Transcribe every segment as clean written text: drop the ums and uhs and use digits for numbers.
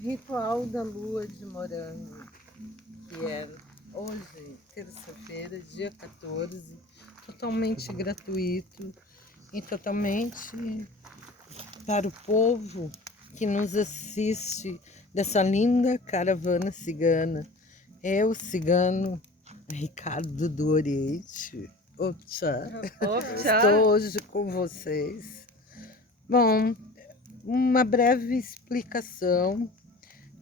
Ritual da lua de morango, que é hoje, terça-feira, dia 14, totalmente gratuito e totalmente para o povo que nos assiste dessa linda caravana cigana. Eu, cigano Ricardo do Oriente. Estou hoje com vocês. Bom, uma breve explicação.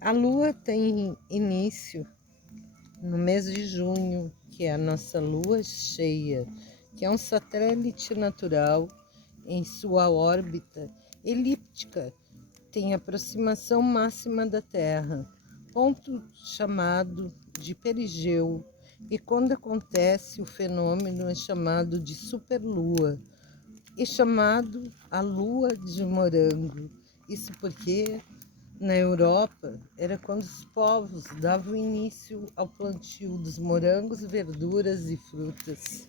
A lua tem início no mês de junho, que é a nossa lua cheia, que é um satélite natural em sua órbita elíptica, tem aproximação máxima da Terra, ponto chamado de perigeu, e quando acontece o fenômeno é chamado de superlua, e chamado a lua de morango. Isso porque na Europa era quando os povos davam início ao plantio dos morangos, verduras e frutas.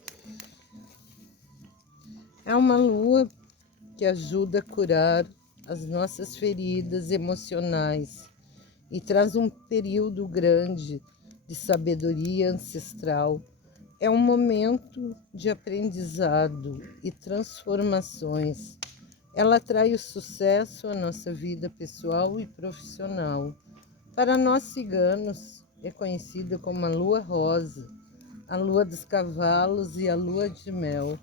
É uma lua que ajuda a curar as nossas feridas emocionais e traz um período grande de sabedoria ancestral. É um momento de aprendizado e transformações. Ela traz o sucesso à nossa vida pessoal e profissional. Para nós ciganos, é conhecida como a lua rosa, a lua dos cavalos e a lua de mel.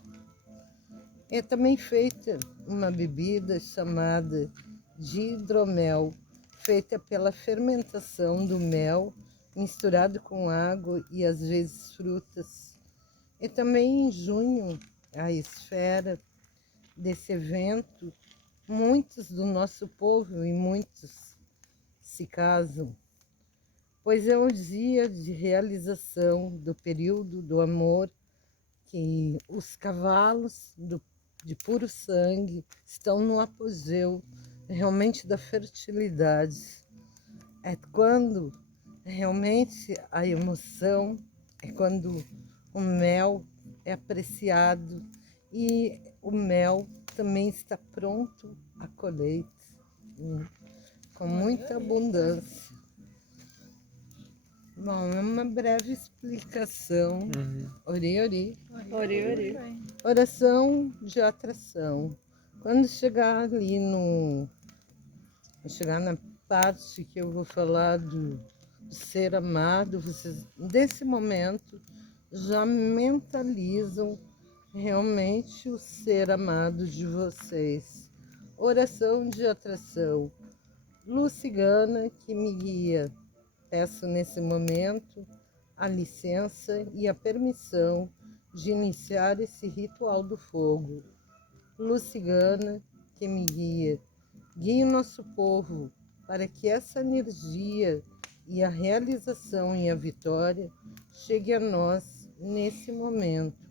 É também feita uma bebida chamada de hidromel, feita pela fermentação do mel misturado com água e às vezes frutas. E também em junho, a esfera desse evento, muitos do nosso povo e muitos se casam, pois é um dia de realização do período do amor, que os cavalos de puro sangue estão no apogeu realmente da fertilidade. É quando realmente a emoção, é quando o mel é apreciado e o mel também está pronto a colheita, com muita abundância. Bom, é uma breve explicação. Ori, ori. Ori, ori. Oração de atração. Quando chegar ali chegar na parte que eu vou falar do ser amado, vocês, nesse momento, já mentalizam realmente o ser amado de vocês. Oração de atração. Luz cigana que me guia. Peço nesse momento a licença e a permissão de iniciar esse ritual do fogo. Luz cigana que me guia. Guie o nosso povo para que essa energia e a realização e a vitória chegue a nós nesse momento.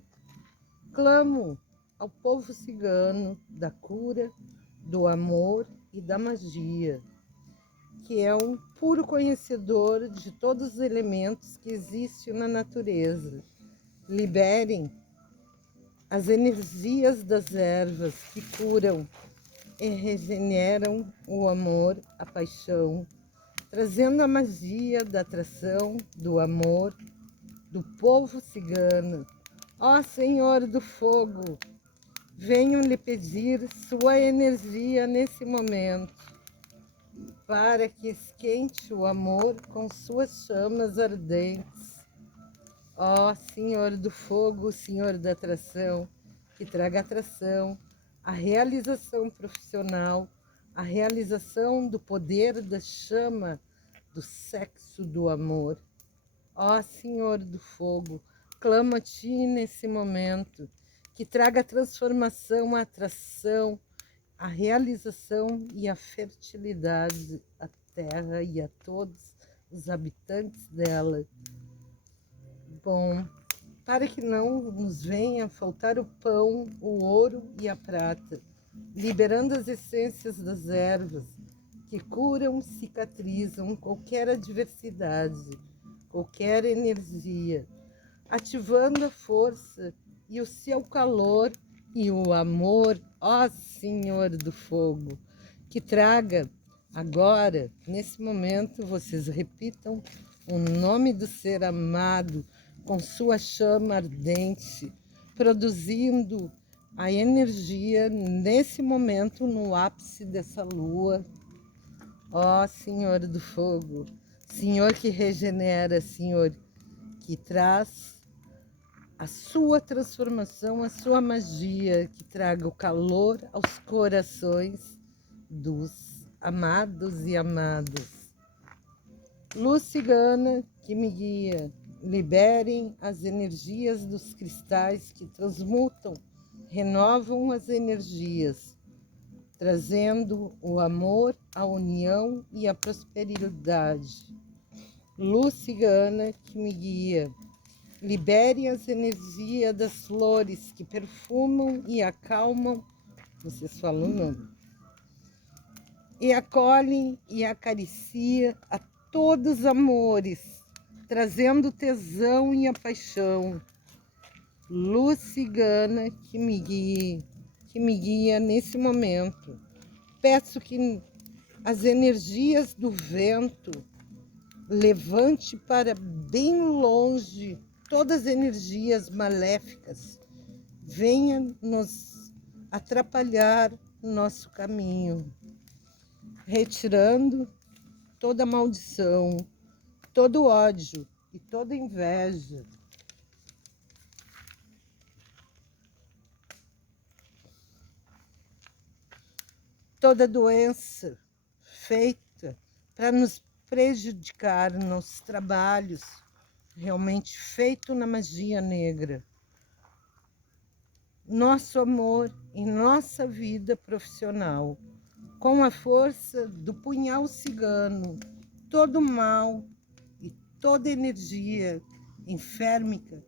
Clamo ao povo cigano da cura, do amor e da magia, que é um puro conhecedor de todos os elementos que existem na natureza. Liberem as energias das ervas que curam e regeneram o amor, a paixão, trazendo a magia da atração, do amor, do povo cigano. Ó Senhor do Fogo, venho lhe pedir sua energia nesse momento, para que esquente o amor com suas chamas ardentes. Ó Senhor do Fogo, Senhor da atração, que traga atração, a realização profissional, a realização do poder da chama, do sexo do amor. Ó Senhor do Fogo, clamo a Ti nesse momento, que traga a transformação, a atração, a realização e a fertilidade à terra e a todos os habitantes dela. Bom, para que não nos venha faltar o pão, o ouro e a prata, liberando as essências das ervas que curam, cicatrizam qualquer adversidade, qualquer energia, ativando a força e o seu calor e o amor, ó Senhor do Fogo, que traga Agora, nesse momento, vocês repitam o nome do ser amado com sua chama ardente, produzindo a energia nesse momento no ápice dessa lua. Ó Senhor do Fogo, Senhor que regenera, Senhor que traz a sua transformação, a sua magia, que traga o calor aos corações dos amados e amadas. Luz cigana que me guia, liberem as energias dos cristais que transmutam, renovam as energias, trazendo o amor, a união e a prosperidade. Luz cigana que me guia, libere as energias das flores que perfumam e acalmam, vocês falam o nome, e acolhem e acaricia a todos os amores, trazendo tesão e a paixão. Luz cigana que me guia nesse momento. Peço que as energias do vento levante para bem longe todas as energias maléficas, venha nos atrapalhar nosso caminho, retirando toda maldição, todo ódio e toda inveja. Toda doença feita para nos prejudicar nos trabalhos, realmente feito na magia negra. Nosso amor e nossa vida profissional, com a força do punhal cigano, todo mal e toda energia enfermica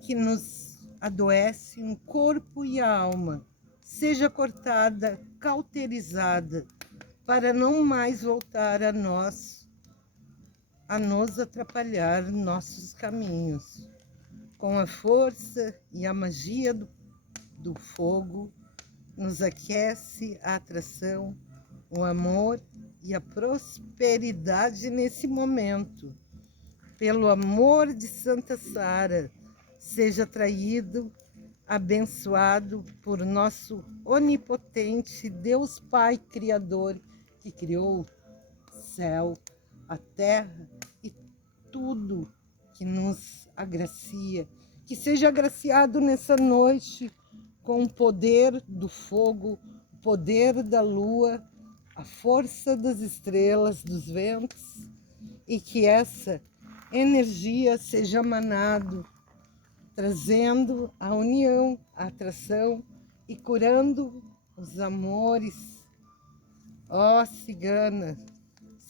que nos adoece em corpo e alma, seja cortada, cauterizada, para não mais voltar a nós, a nos atrapalhar nossos caminhos. Com a força e a magia do fogo, nos aquece a atração, o amor e a prosperidade nesse momento. Pelo amor de Santa Sara, seja atraído, abençoado por nosso onipotente Deus Pai Criador, que criou o céu, a terra e tudo que nos agracia. Que seja agraciado nessa noite com o poder do fogo, o poder da lua, a força das estrelas, dos ventos, e que essa energia seja manado, trazendo a união, a atração e curando os amores. Ó cigana,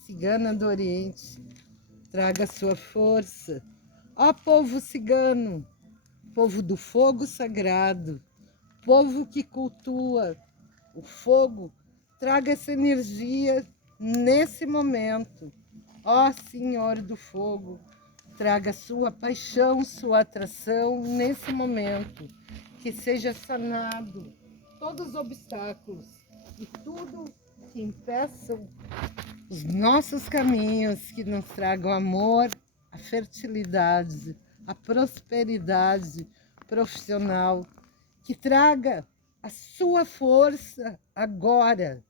cigana do Oriente, traga sua força. Ó povo cigano, povo do fogo sagrado, povo que cultua o fogo, traga essa energia nesse momento. Ó Senhor do Fogo, traga sua paixão, sua atração nesse momento. Que seja sanado todos os obstáculos e tudo que impeçam os nossos caminhos, que nos tragam amor, a fertilidade, a prosperidade profissional, que traga a sua força agora.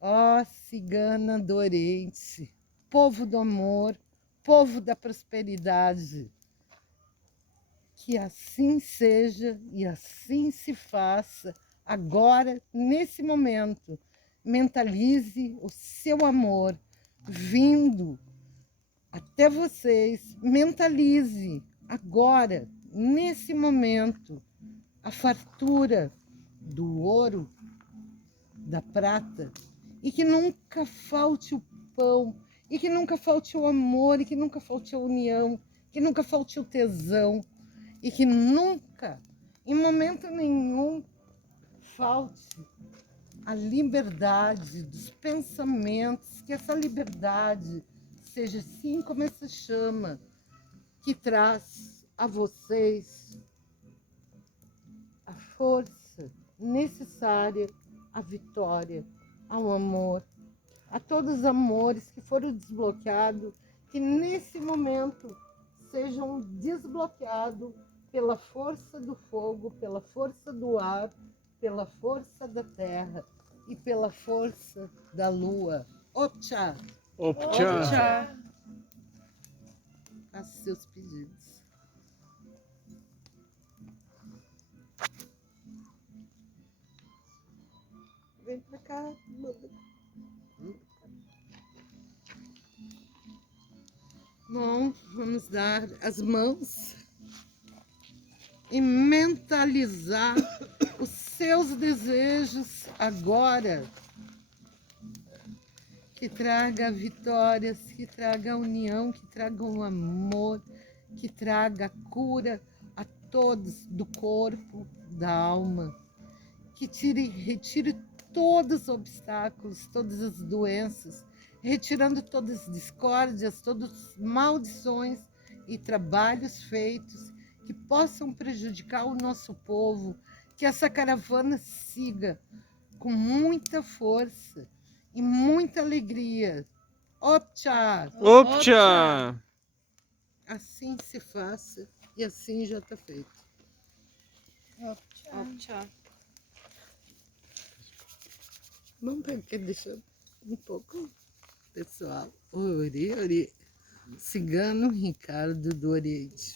Ó cigana do Oriente, povo do amor, povo da prosperidade, que assim seja e assim se faça agora, nesse momento. Mentalize o seu amor vindo até vocês, mentalize agora, nesse momento, a fartura do ouro, da prata, e que nunca falte o pão, e que nunca falte o amor, e que nunca falte a união, que nunca falte o tesão, e que nunca, em momento nenhum, falte a liberdade dos pensamentos, que essa liberdade seja assim como essa chama que traz a vocês a força necessária à vitória, ao amor, a todos os amores que foram desbloqueados, que nesse momento sejam desbloqueados pela força do fogo, pela força do ar, pela força da terra e pela força da lua. Opcha! Opcha! Faça seus pedidos. Vem pra cá, manda. Bom, vamos dar as mãos e mentalizar os seus desejos agora. Que traga vitórias, que traga união, que traga um amor, que traga cura a todos do corpo, da alma. Que retire todos os obstáculos, todas as doenças, retirando todas as discórdias, todas as maldições e trabalhos feitos que possam prejudicar o nosso povo, que essa caravana siga com muita força e muita alegria. Opcha! Opcha! Assim se faça e assim já está feito. Opcha. Vamos ver, deixa um pouco, pessoal. Ori. Cigano Ricardo do Oriente.